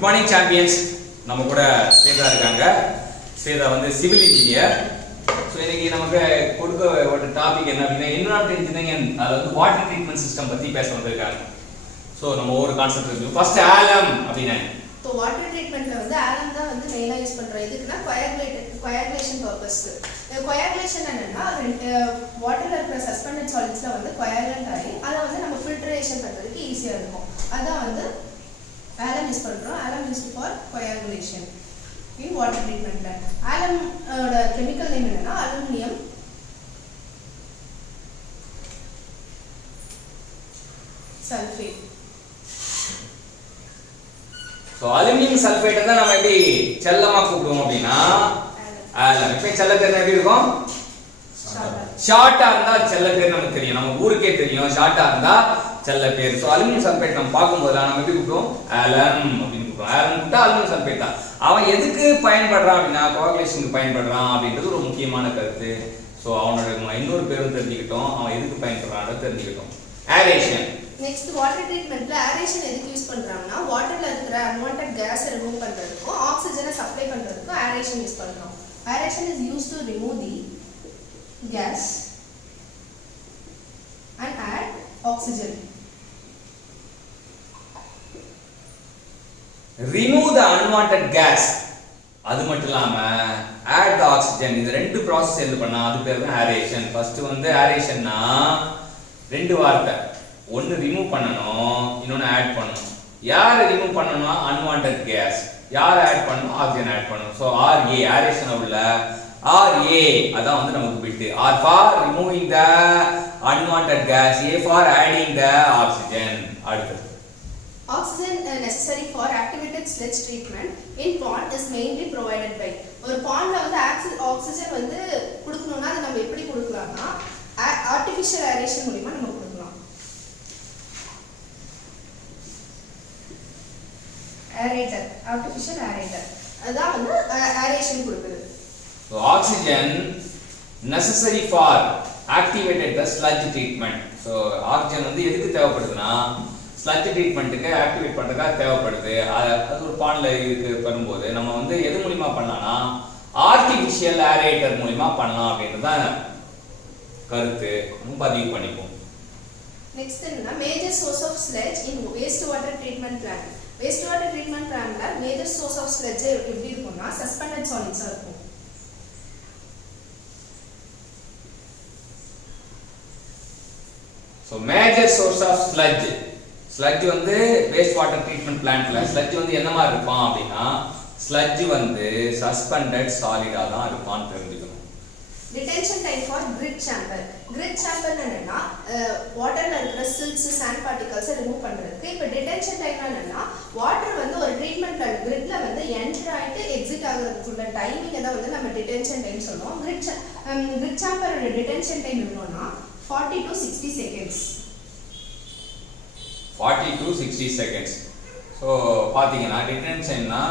Good morning champions. நம்ம கூட ஸ்வேதா இருக்காங்க. ஸ்வேதா வந்து சிவில் இன்ஜினியர். ஸோ இன்னைக்கு நமக்கு கொடுக்க ஒரு டாபிக் என்ன அப்படின்னா என்விரான்மெண்டல் இன்ஜினியரிங், அதில் வந்து வாட்டர் ட்ரீட்மெண்ட் சிஸ்டம் பற்றி பேச வந்திருக்காங்க. ஸோ நம்ம ஒரு கான்செப்ட் இருக்கு. ஃபர்ஸ்ட் ஆலம் அப்படின்னா இப்போ வாட்டர் ட்ரீட்மெண்ட்ல வந்து ஆலம் தான் வந்து மெயினா யூஸ் பண்றோம். எதுக்குன்னா கொயாகுலேஷன் பர்பஸ்க்கு. கொயாகுலேஷன் என்னன்னா வாட்டர்ல இருக்கிற சஸ்பெண்டட் சாலிட்ஸ்ல வந்து கொயாகுலன்ட் ஆகி அதை வந்து நம்ம ஃபில்ட்ரேஷன் பண்றதுக்கு ஈஸியா இருக்கும். அதான் வந்து ஆலம் யூஸ் பண்றோம். Alum use for coagulation in water ட்ரீட்மெண்ட்ல. ஆலமோட கெமிக்கல் நேம் என்னன்னா அலுமினியம் சல்ஃபேட். ஸோ அலுமினியம் சல்ஃபேட்டை தான் நம்ம எப்படி செல்லமா கூப்பிடுவோம் அப்படின்னா ஆலம். இப்போ செல்ல பேர் எப்படி இருக்கும்? ஷார்ட்டா இருந்தா செல்ல பேர் நமக்கு தெரியும், நம்ம ஊருக்கே தெரியும். ஷார்ட்டா இருந்தா செல்ல பேர். ஸோ அலுமினியம் சல்ஃபேட் நம்ம பார்க்கும்போது நம்ம எப்படி கூப்பிடுவோம்? ஆலம் அப்படின்னு கூப்பிடுவோம். ஆலம் கூப்பிட்டா அலுமினியம் சல்ஃபேட் தான். அவன் எதுக்கு பயன்படுறான் அப்படின்னா கோஆகுலேஷனுக்கு பயன்படுறான் அப்படின்றது ஒரு முக்கியமான கருத்து. ஸோ அவனோட இன்னொரு பேரும் தெரிஞ்சுக்கிட்டோம், அவன் எதுக்கு பயன்படுறான் தெரிஞ்சுக்கிட்டோம். ஏரேஷன். நெக்ஸ்ட் வாட்டர் ட்ரீட்மெண்ட்ல ஏரேஷன் எதுக்கு யூஸ் பண்றாங்கன்னா வாட்டர்ல இருக்கிற அன்வான்டட் கேஸை ரிமூவ் பண்றதுக்கும் ஆக்சிஜனை சப்ளை பண்றதுக்கும் ஏரேஷன் யூஸ் பண்றோம். Aeration is used to remove the gas and add oxygen. Remove the unwanted gas. அது மட்டும் இல்லாம add the oxygen. இது ரெண்டு ப்ராசஸ் எழுது பண்ணா அது பேர் தான் aeration. ஃபர்ஸ்ட் வந்து aerationனா ரெண்டு வார்த்தை. ஒன்னு ரிமூவ் பண்ணனும், இன்னொன்னு ஆட் பண்ணனும். யாரை ரிமூவ் பண்ணனும்னா unwanted gas. யார் ஆட் பண்ணனும்? ஆக்சிஜன் ஆட் பண்ணனும். சோ RA aeration உள்ள RA அதான் வந்து நமக்கு bit. R for removing the unwanted gas, A for adding the oxygen. அடுத்து Oxygen necessary for activated sludge treatment in pond is mainly provided by. ஒரு பாண்ட்ல வந்து oxygen வந்து கொடுக்கணும்னா அது நம்ம எப்படி கொடுக்கலாம்னா ஆர்டிஃபிஷியல் ஏரேஷன் மூலமா நம்ம கொடுக்கலாம். ஏரேட்டர், ஆர்டிஃபிஷியல் ஏரேட்டர் அதான் வந்து ஏரேஷன் கொடுக்குது. So oxygen necessary for activated the sludge treatment. So oxygen வந்து எதுக்கு தேவைப்படுதுன்னா sludge treatmentக்கு ஆக்டிவேட் பண்றதுக்காக தேவைப்படுது. அது ஒரு பாண்ட்ல இருக்கு வரும்போது நம்ம வந்து எது மூலமா பண்ணலாம்னா ஆர்டிஃபிஷியல் ஏரேட்டர் மூலமா பண்ணலாம் அப்படின்றத கருத்து நம்ம பதிவு பண்ணிப்போம். நெக்ஸ்ட் என்னன்னா major source of sludge in waste water treatment plant. Waste water treatment பிளான்ட்ல மேஜர் சோர்ஸ் ஆஃப் ஸ்லட்ஜ் எப்படி இருக்கும்னா சஸ்பெண்டட் சாலிட்ஸா இருக்கும். So major source of sludge. Sludge வந்து வேஸ்ட் வாட்டர் ட்ரீட்மெண்ட் பிளான்ட்ல sludge வந்து என்ன மாதிரி இருப்பான் அப்படின்னா sludge வந்து சஸ்பெண்டட் சாலிடா தான் இருப்பான்னு தெரிஞ்சுக்கணும். Detention time for grid chamber. Grid chamber என்னன்னா வாட்டர்ல இருக்கிற சில்ட்ஸ் சாண்ட் பார்ட்டிகல்ஸ் ரிமூவ் பண்றதுக்கு. இப்போ டிடென்ஷன் டைம் என்னன்னா வாட்டர் வந்து ஒரு ட்ரீட்மெண்ட் கிரிட்ல வந்து என்டர் ஆயிட்டு எக்ஸிட் ஆகுறதுக்குள்ள டைமிங் தான் வந்து நம்ம டிடென்ஷன் டைம் சொல்லுவோம். கிரிட் சேம்பரோட டிடென்ஷன் டைம் எவ்வளோனா 40 to 60 seconds. 40 to 60 seconds. So பார்த்தீங்கன்னா டிடென்ஷன்னா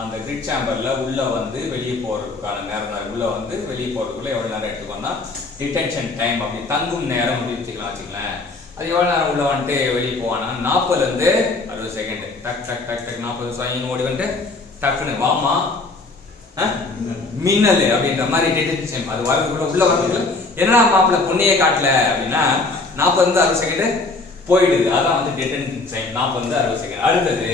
அந்த கிரிட் சேம்பர்ல உள்ள வந்து வெளியே போறதுக்கான நேரம் தான். உள்ள வந்து வெளியே போறதுக்குள்ள எவ்வளவு நேரம் எடுத்துக்கோன்னா டிடென்ஷன் டைம் அப்படி தங்கும் நேரம் அப்படி வச்சுக்கலாம். அது எவ்வளவு நேரம் உள்ள வந்துட்டு வெளியே போவானா 40 இருந்து 60 செகண்ட். டக் டக் டக் டக் 40 செகண்ட் ஓடி வந்துட்டு டக்குன்னு வாமா மின்னல் அப்படின்ற மாதிரி டிடென்ஷன் அது வரதுக்குள்ள உள்ள வரதுக்குள்ள என்னடா மாப்பிள்ள பொண்ணையே காட்டல அப்படின்னா 40 இருந்து 60 செகண்ட் போயிடுது. அதான் வந்து டிடென்ஷன் டைம் 40 இருந்து 60 செகண்ட். அடுத்தது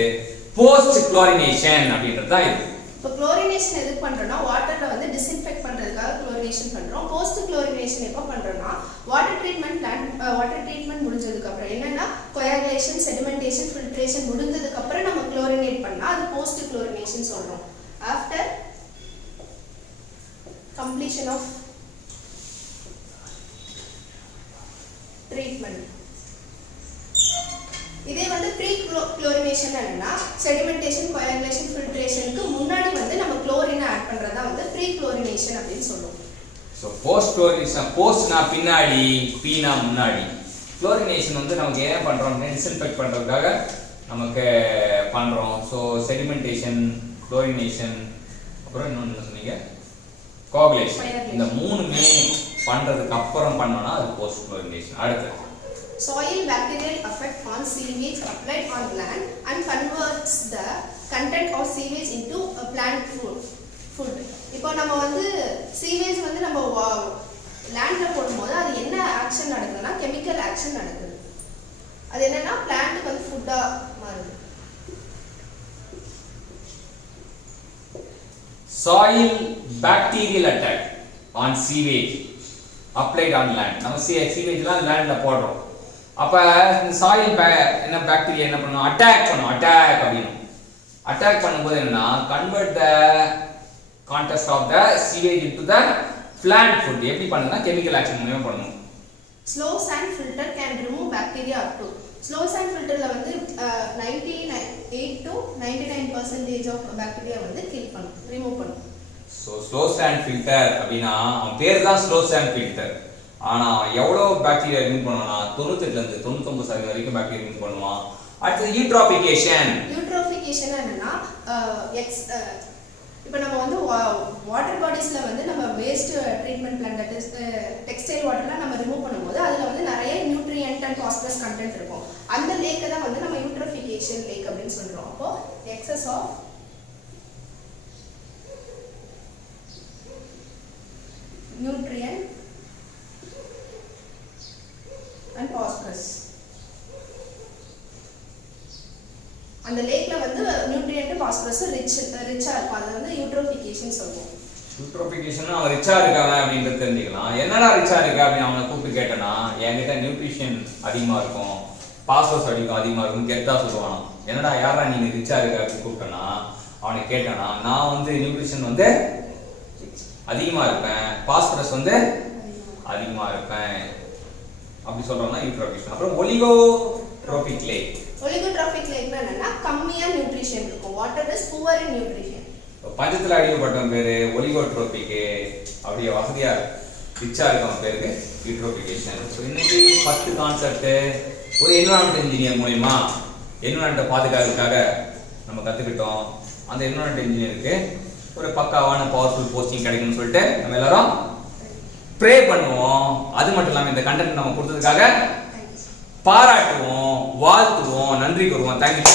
போஸ்ட் குளோரினேஷன் அப்படின்றது தான் இது. இப்போ குளோரினேஷன் எதுக்கு பண்றோம்னா வாட்டர்ல வந்து டிஸ்இன்ஃபெக்ட் பண்றதுக்காக குளோரினேஷன் பண்றோம். போஸ்ட் குளோரினேஷன் எப்போ பண்றோம்னா வாட்டர் ட்ரீட்மெண்ட் முடிஞ்சதுக்கு அப்புறம் என்னன்னா கொயாகுலேஷன், செடிமெண்டேஷன், ஃபில்ட்ரேஷன் முடிஞ்சதுக்கு அப்புறம் நம்ம குளோரினேட் பண்ணா அது போஸ்ட் குளோரினேஷன் சொல்றோம். After completion of treatment. இதே வந்து ப்ரீ குளோரினேஷன் என்னன்னா செடிமெண்டேஷன், கொயாகுலேஷன், ஃபில்ட்ரேஷனுக்கு முன்னாடி வந்து நம்ம குளோரினை ஆட் பண்றதா வந்து ப்ரீ குளோரினேஷன் அப்படின்னு சொல்லுவோம். சோ போஸ்ட் குளோரினேஷன், போஸ்ட்னா பின்னாடி, பீனா முன்னாடி. குளோரினேஷன் வந்து நமக்கு ஏன் பண்றோம்? டிஸ்இன்ஃபெக்ட் பண்றதுக்காக நமக்கு பண்றோம். சோ செடிமெண்டேஷன், குளோரினேஷன், அப்புறம் இன்னொன்னு சொன்னீங்க கோஆகுலேஷன். இந்த மூணுமே பண்றதுக்கு அப்புறம் பண்ணோம்னா அது போஸ்ட் குளோரினேஷன். அடுத்து Soil bacterial effect on sewage applied on land and converts the content sewage into plant food. இப்போ நம்ம வந்து sewage வந்து நம்ம லேண்ட்ல போடும்போது அது என்ன ஆக்ஷன் நடக்குதுன்னா கெமிக்கல் ஆக்ஷன் நடக்குது. அது என்னன்னா பிளான்ட்க்கு வந்து ஃபுட்டா மாறுது. soil bacterial attack on sewage applied on land. நம்ம sewage-லாம் லேண்ட்ல போடுறோம். அப்ப இந்த சாயில் என்ன பாக்டீரியா என்ன பண்ணும், அட்டாக் அப்படினும். அட்டாக் பண்ணும்போது என்னன்னா convert the context of the sewage into the plant food. எப்படி பண்ணுனா கெமிக்கல் ஆக்ஷன் மூலமா பண்ணும். Slow sand filter can remove bacteria up to. Slow sand ஃபில்டர்ல வந்து 98 to 99% ஆஃப் பாக்டீரியா வந்து கில் பண்ணும், ரிமூவ் பண்ணும். சோ ஸ்லோ சாண்ட் ஃபில்டர் அப்படினா அவன் பேர் தான் ஸ்லோ சாண்ட் ஃபில்டர். ஆனா எவ்வளவு பாக்டீரியா ரிமூவ் பண்ணுவானா 98 ல இருந்து 99% வரைக்கும் பாக்டீரியா ரிமூவ் பண்ணுவான். அடுத்து யூட்ரோஃபிகேஷன். யூட்ரோஃபிகேஷன் என்னன்னா இப்போ நம்ம வந்து வாட்டர் பாடிஸ்ல வந்து நம்ம waste treatment plant that is textile வாட்டர்லாம் நம்ம ரிமூவ் பண்ணும்போது அதுல வந்து நிறைய நியூட்ரியன்ட் அண்ட் பாஸ்பரஸ் கண்டென்ட் இருக்கும். அந்த லேக்கை தான் வந்து நம்ம யூட்ரோஃபிகேஷன் லேக் அப்படின்னு சொல்றோம். அப்போ excess of nutrient and phosphorus, அந்த லேக்ல வந்து நியூட்ரியன்ட் பாஸ்பரஸ் ரிச்சா இருக்கும். அது வந்து யூட்ரோஃபிகேஷன் சொல்லுவோம். யூட்ரோஃபிகேஷன் அவன் ரிச்சா இருக்காங்க அப்படின்றது தெரிஞ்சுக்கலாம். என்னடா ரிச்சா இருக்கா அப்படின்னு அவனை கூப்பிட்டு கேட்டனா என்கிட்ட நியூட்ரிஷன் அதிகமா இருக்கும், பாஸ்பரஸ் அதிகமா இருக்கும் கெட்டா சொல்லுவான். என்னடா யாரா நீங்க ரிச்சா இருக்க அப்படின்னு கூப்பிட்டனா அவனை கேட்டானா நான் வந்து நியூட்ரிஷன் வந்து அதிகமா இருப்பேன், பாஸ்பரஸ் வந்து அதிகமா இருப்பேன் அப்படி சொல்றோம்னா யூட்ரோஃபிகேஷன். அப்புறம் ஒலிகோட்ரோபிக் லேக். ஒலிகோட்ரோபிக் லேக்னா என்னன்னா கம்மியா நியூட்ரிஷன் இருக்கும். Water is poor in nutrition. பஞ்சத்துல அடிக்கப்பட்டவன் பேரு ஒலிகோட்ரோபிக், அப்படியே வசதியா ரிச்சா இருக்கவன் பேருக்கு யூட்ரோஃபிகேஷன். ஸோ இன்னைக்கு 10 கான்செப்ட் ஒரு என்விரான்மெண்ட் இன்ஜினியர் மூலமா என்விரான்மெண்ட்டை பாதுகாக்கிறதுக்காக நம்ம கத்துக்கிட்டோம். அந்த என்விரான்மெண்ட் இன்ஜினியருக்கு ஒரு பக்காவான பவர்ஃபுல் போஸ்டிங் கிடைக்கும்னு சொல்லிட்டு நம்ம எல்லாரும் ப்ரே பண்ணுவோம். அது மட்டும் இல்லாமல் இந்த கண்டென்ட் நம்ம கொடுத்ததுக்காக பாராட்டுவோம், வாழ்த்துவோம், நன்றி கூறுவோம். தேங்க்யூ.